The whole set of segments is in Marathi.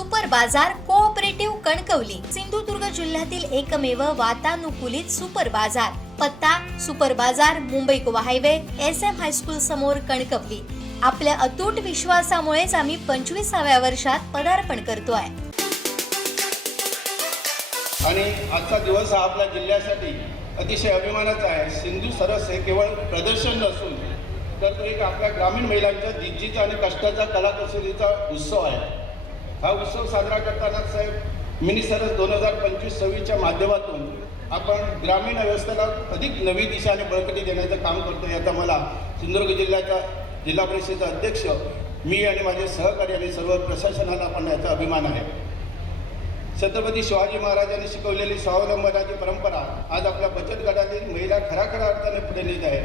सुपर बाजार कोऑपरेटिव्ह कणकवली सिंधुदुर्ग जिल्ह्यातील एकमेव वातानुकूलित सुपर बाजार। पत्ता सुपर बाजार Mumbai Goa highway SM high school समोर कणकवली। आपल्या अतूट विश्वासामुळेच आम्ही 25व्या वर्षात पदार्पण करतोय। आणि आजचा दिवस हा आपल्या जिल्ह्यासाठी अतिशय अभिमानाचा आहे। सिंधू सरस हे केवळ प्रदर्शन नसून तर तो एक आपल्या ग्रामीण महिलांच्या जिद्दीचा आणि कष्टाचा कलाकुसरीचा उत्सव आहे। हा उत्सव साजरा करताना साहेब मिनी सरस 2025-26च्या माध्यमातून आपण ग्रामीण व्यवस्थेला अधिक नवी दिशा आणि बळकटी देण्याचं काम करतो। याचा मला सिंधुदुर्ग जिल्ह्याचा जिल्हा परिषदेचा अध्यक्ष मी आणि माझे सहकारी आणि सर्व प्रशासनाला पण याचा अभिमान आहे। छत्रपती शिवाजी महाराजांनी शिकवलेली स्वावलंबनाची परंपरा आज आपल्या बचत गटातील महिला खऱ्या अर्थाने पुढे नेत आहे।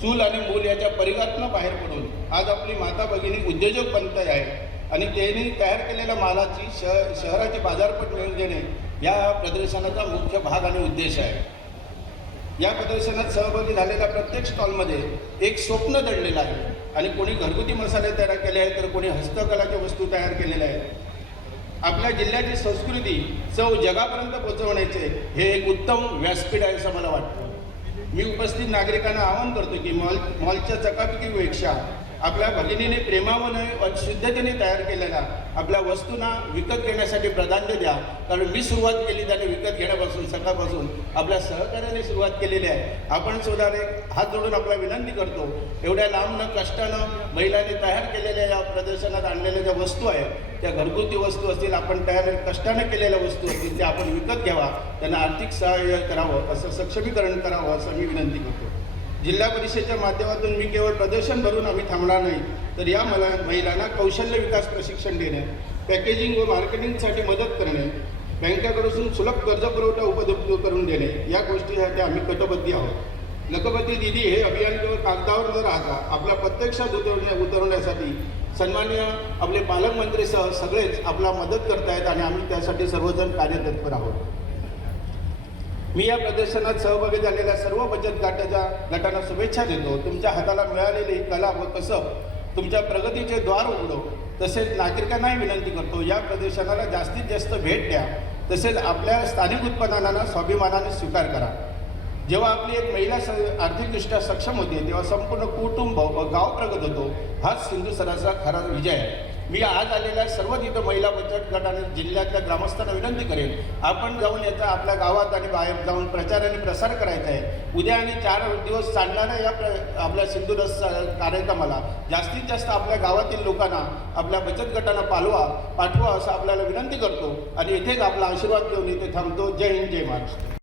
चूल आणि मूल याच्या परिघातून बाहेर पडून आज आपली माता भगिनी उद्योजक बनत आहे आणि त्यांनी तयार केलेल्या मालाची शहराची बाजारपेठ मिळवून देणे या प्रदर्शनाचा मुख्य भाग आणि उद्देश आहे। या प्रदर्शनात सहभागी झालेल्या प्रत्येक स्टॉलमध्ये एक स्वप्न दडलेलं आहे आणि कोणी घरगुती मसाले तयार केले आहेत तर कोणी हस्तकलाच्या वस्तू तयार केलेल्या आहेत। आपल्या जिल्ह्याची संस्कृती चव जगापर्यंत पोहोचवण्याचे हे एक उत्तम व्यासपीठ आहे असं मला वाटतं। मी उपस्थित नागरिकांना आवाहन करतो की मॉलच्या चकाचकीपेक्षा आपल्या भगिनीने प्रेमाने व शुद्धतेने तयार केलेल्या आपल्या वस्तूंना विकत घेण्यासाठी प्राधान्य द्या। कारण मी सुरुवात केली त्याने विकत घेण्यापासून सकाळपासून आपल्या सहकार्याने सुरुवात केलेली आहे। आपण सुद्धा हात जोडून आपल्याला विनंती करतो, एवढ्या लांब कष्टानं महिलांनी तयार केलेल्या या प्रदर्शनात आणलेल्या ज्या वस्तू आहेत त्या घरगुती वस्तू असतील, आपण तयार कष्टाने केलेल्या वस्तू असतील त्या आपण विकत घ्यावा, त्यांना आर्थिक सहाय्य करावं, असं सक्षमीकरण करावं असं मी विनंती करतो। जिल्हा परिषदेच्या माध्यमातून मी केवळ प्रदर्शन भरून आम्ही थांबणार नाही तर या महिलांना कौशल्य विकास प्रशिक्षण देणे, पॅकेजिंग व मार्केटिंगसाठी मदत करणे, बँकेकडून सुलभ कर्ज पुरवठा उपलब्ध करून देणे या गोष्टीसाठी आम्ही कटिबद्ध आहोत। लखपती दिदी हे अभियान केवळ कागदावर न राहता आपल्या प्रत्यक्षात उतरवण्यासाठी सन्माननीय आपले पालकमंत्रीसह सगळेच आपला मदत करत आहेत आणि आम्ही त्यासाठी सर्वजण कार्यतत्पर आहोत। मी या प्रदर्शनात सहभागी झालेल्या सर्व बचत गटांना शुभेच्छा देतो। तुमच्या हाताला मिळालेली कला व कसब तुमच्या प्रगतीचे द्वार उघडो। तसेच नागरिकांनाही विनंती करतो, या प्रदर्शनाला जास्तीत जास्त भेट द्या, तसेच आपल्या स्थानिक उत्पादनांना स्वाभिमानाने स्वीकार करा। जेव्हा आपली एक महिला आर्थिकदृष्ट्या सक्षम होते तेव्हा संपूर्ण कुटुंब व गाव प्रगत होतो। हाच सिंधू सराचा खरा विजय आहे। मी आज आलेल्या सर्व तिथं महिला बचत गटाने जिल्ह्यातल्या ग्रामस्थांना विनंती करेन, आपण जाऊन याचा आपल्या गावात आणि बाहेर जाऊन प्रचार आणि प्रसार करायचा आहे। उद्या आणि 4 दिवस चालणाऱ्या या आपल्या सिंधू रस कार्यक्रमाला जास्तीत जास्त आपल्या गावातील लोकांना आपल्या बचत गटांना पाठवा असं आपल्याला विनंती करतो आणि इथेच आपला आशीर्वाद घेऊन इथे थांबतो। जय हिंद, जय महाराष्ट्र।